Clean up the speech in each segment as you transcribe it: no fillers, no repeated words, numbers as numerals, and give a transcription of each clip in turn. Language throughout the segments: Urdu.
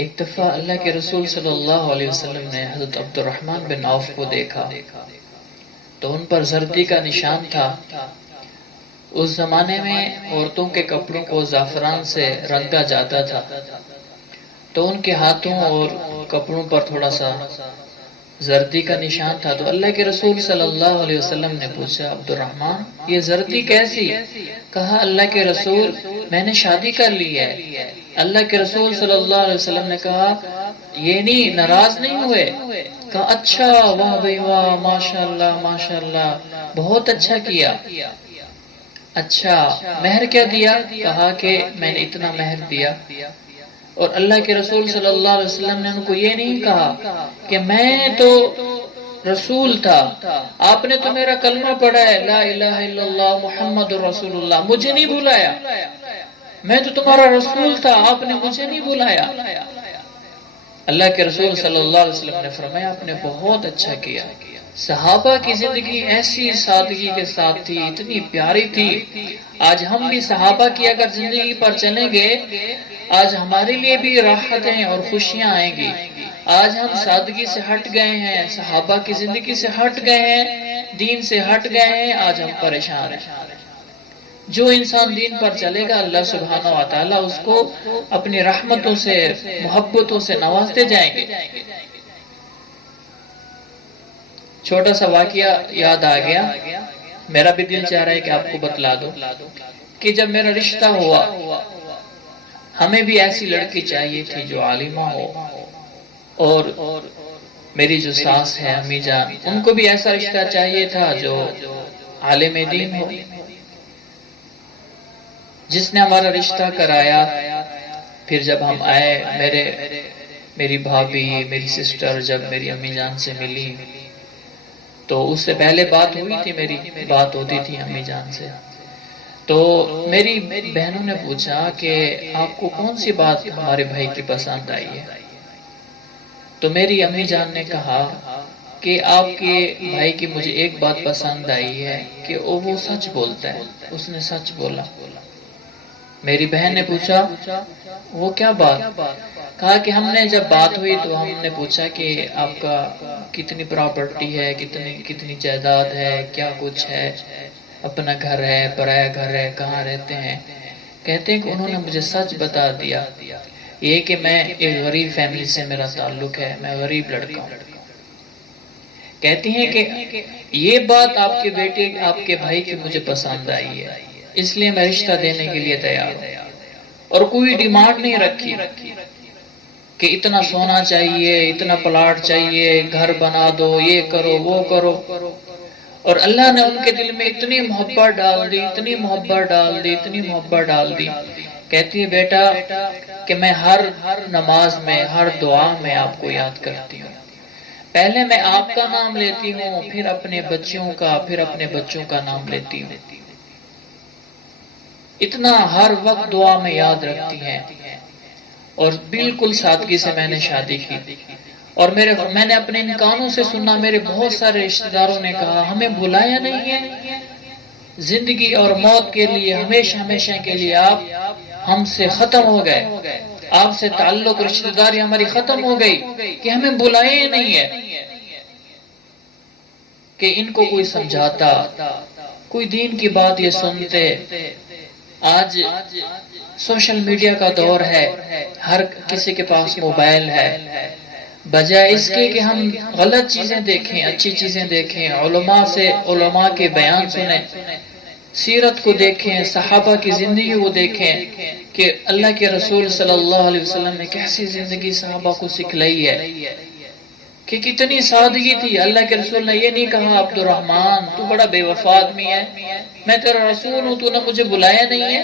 ایک دفعہ اللہ کے رسول صلی اللہ علیہ وسلم نے حضرت عبد الرحمن بن عوف کو دیکھا تو ان پر زردی کا نشان تھا۔ اس زمانے میں عورتوں کے کپڑوں کو زعفران سے رنگا جاتا تھا، تو ان کے ہاتھوں اور کپڑوں پر تھوڑا سا زردی کا نشان تھا۔ تو اللہ کے رسول صلی اللہ علیہ وسلم نے پوچھا، عبد الرحمن یہ زردی کیسی؟ کہا، اللہ کے رسول میں نے شادی کر لی ہے۔ اللہ کے رسول صلی اللہ علیہ وسلم نے کہا، یہ نہیں، ناراض نہیں ہوئے؟ کہا، اچھا، واہ بھائی واہ، ماشاءاللہ ماشاءاللہ، بہت اچھا کیا۔ اچھا، مہر کیا دیا؟ کہا کہ میں نے اتنا مہر دیا۔ اور اللہ کے رسول صلی اللہ علیہ وسلم نے ان کو یہ نہیں کہا کہ میں تو رسول تھا، آپ نے تو میرا کلمہ پڑھا ہے، لا الہ الا اللہ محمد رسول اللہ، مجھے نہیں بلایا، میں تو تمہارا رسول تھا، آپ نے مجھے نہیں بلایا۔ اللہ کے رسول صلی اللہ علیہ وسلم نے فرمایا، آپ نے بہت اچھا کیا۔ صحابہ کی زندگی ایسی سادگی کے ساتھ تھی، اتنی پیاری تھی۔ آج ہم بھی صحابہ کی اگر زندگی پر چلیں گے، آج ہمارے لیے بھی راحتیں اور خوشیاں آئیں گی۔ آج ہم سادگی سے ہٹ گئے ہیں، صحابہ کی زندگی سے ہٹ گئے ہیں، دین سے ہٹ گئے ہیں، آج ہم پریشان ہیں۔ جو انسان دین پر چلے گا، اللہ سبحانہ و تعالیٰ اس کو اپنی رحمتوں سے، محبتوں سے نوازتے جائیں گے۔ چھوٹا سا واقعہ یاد آ گیا، میرا بھی دل چاہ رہا ہے کہ آپ کو بتلا دو کہ جب میرا رشتہ ہوا، ہمیں بھی ایسی لڑکی چاہیے تھی جو عالمہ ہو، اور میری جو ساس ہے امی جان، ان کو بھی ایسا رشتہ چاہیے تھا جو عالم دین ہو۔ جس نے ہمارا رشتہ کرایا، پھر جب ہم آئے، میری بھابھی، میری سسٹر جب میری امی جان سے ملی تو اس سے پہلے بات ہوئی تھی، میری بات ہوتی تھی امی جان سے، تو میری بہنوں نے پوچھا کہ آپ کو کون سی بات ہمارے بھائی کی پسند آئی ہے؟ تو میری امی جان نے کہا کہ آپ کے بھائی کی مجھے ایک بات پسند آئی ہے کہ وہ سچ بولتا ہے، اس نے سچ بولا۔ میری بہن نے پوچھا، وہ کیا بات؟ کہا کہ ہم نے جب بات ہوئی تو ہم نے پوچھا کہ آپ کا کتنی پراپرٹی ہے، کتنی جائیداد ہے، کیا کچھ ہے، اپنا گھر ہے، پرایا گھر ہے، کہاں رہتے ہیں؟ کہتے ہیں کہ انہوں نے مجھے سچ بتا دیا، یہ کہ میں ایک غریب فیملی سے میرا تعلق ہے، میں غریب لڑکا ہوں۔ کہتی ہیں کہ یہ بات آپ کے بیٹے، آپ کے بھائی کی مجھے پسند آئی ہے، اس لیے میں رشتہ دینے کے لیے تیار ہوں، اور کوئی ڈیمانڈ نہیں رکھی کہ اتنا سونا چاہیے، اتنا پلاٹ چاہیے، گھر بنا دو، یہ کرو وہ کرو۔ اور اللہ نے ان کے دل میں اتنی محبت ڈال دی، اتنی محبت ڈال دی، اتنی محبت ڈال دی۔ کہتی ہے، بیٹا کہ میں ہر نماز میں، ہر دعا میں آپ کو یاد کرتی ہوں، پہلے میں آپ کا نام لیتی ہوں، پھر اپنے بچوں کا، پھر اپنے بچوں کا نام لیتی ہوں۔ اتنا ہر وقت دعا میں یاد رکھتی ہیں، اور بالکل سادگی سے میں نے شادی کی۔ اور میں نے اپنے ان کانوں سے سنا، میرے بہت سارے رشتہ داروں نے کہا، ہمیں بلایا نہیں ہے زندگی اور موت کے لیے، ہمیشہ ہمیشہ کے لیے آپ ہم سے ختم ہو گئے، آپ سے تعلق، رشتہ داری ہماری ختم ہو گئی کہ ہمیں بلائے نہیں ہے، کہ ان کو کوئی سمجھاتا، کوئی دین کی بات یہ سنتے۔ آج سوشل میڈیا کا دور ہے، ہر کسی کے پاس موبائل ہے، بجائے اس کے کہ ہم غلط چیزیں دیکھیں، اچھی چیزیں دیکھیں، علماء کے بیان سنیں، سیرت کو دیکھیں، صحابہ کی زندگی کو دیکھیں کہ اللہ کے رسول صلی اللہ علیہ وسلم نے کیسی زندگی صحابہ کو سکھلائی ہے، کہ کتنی سادگی تھی۔ اللہ کے رسول نے یہ نہیں کہا، عبد الرحمن تو بڑا بے وفا آدمی ہے، میں تیرا رسول ہوں، تو نے مجھے بلایا نہیں ہے۔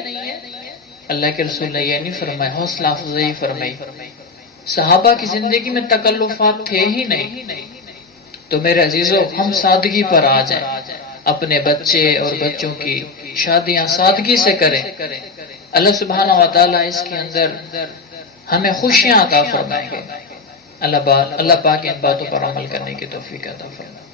اللہ کے رسول نے یہ نہیں فرمایا، حوصلہ افزائی فرمائی۔ صحابہ کی زندگی میں تکلفات تھے ہی نہیں۔ تو میرے عزیزو، ہم سادگی پر آ جائیں، اپنے بچے اور بچوں کی شادیاں سادگی سے کریں، اللہ سبحانہ و تعالیٰ اس کے اندر ہمیں خوشیاں عطا فرمائیں گے۔ اللہ پاک ان باتوں پر عمل کرنے کی توفیق عطا فرمائے۔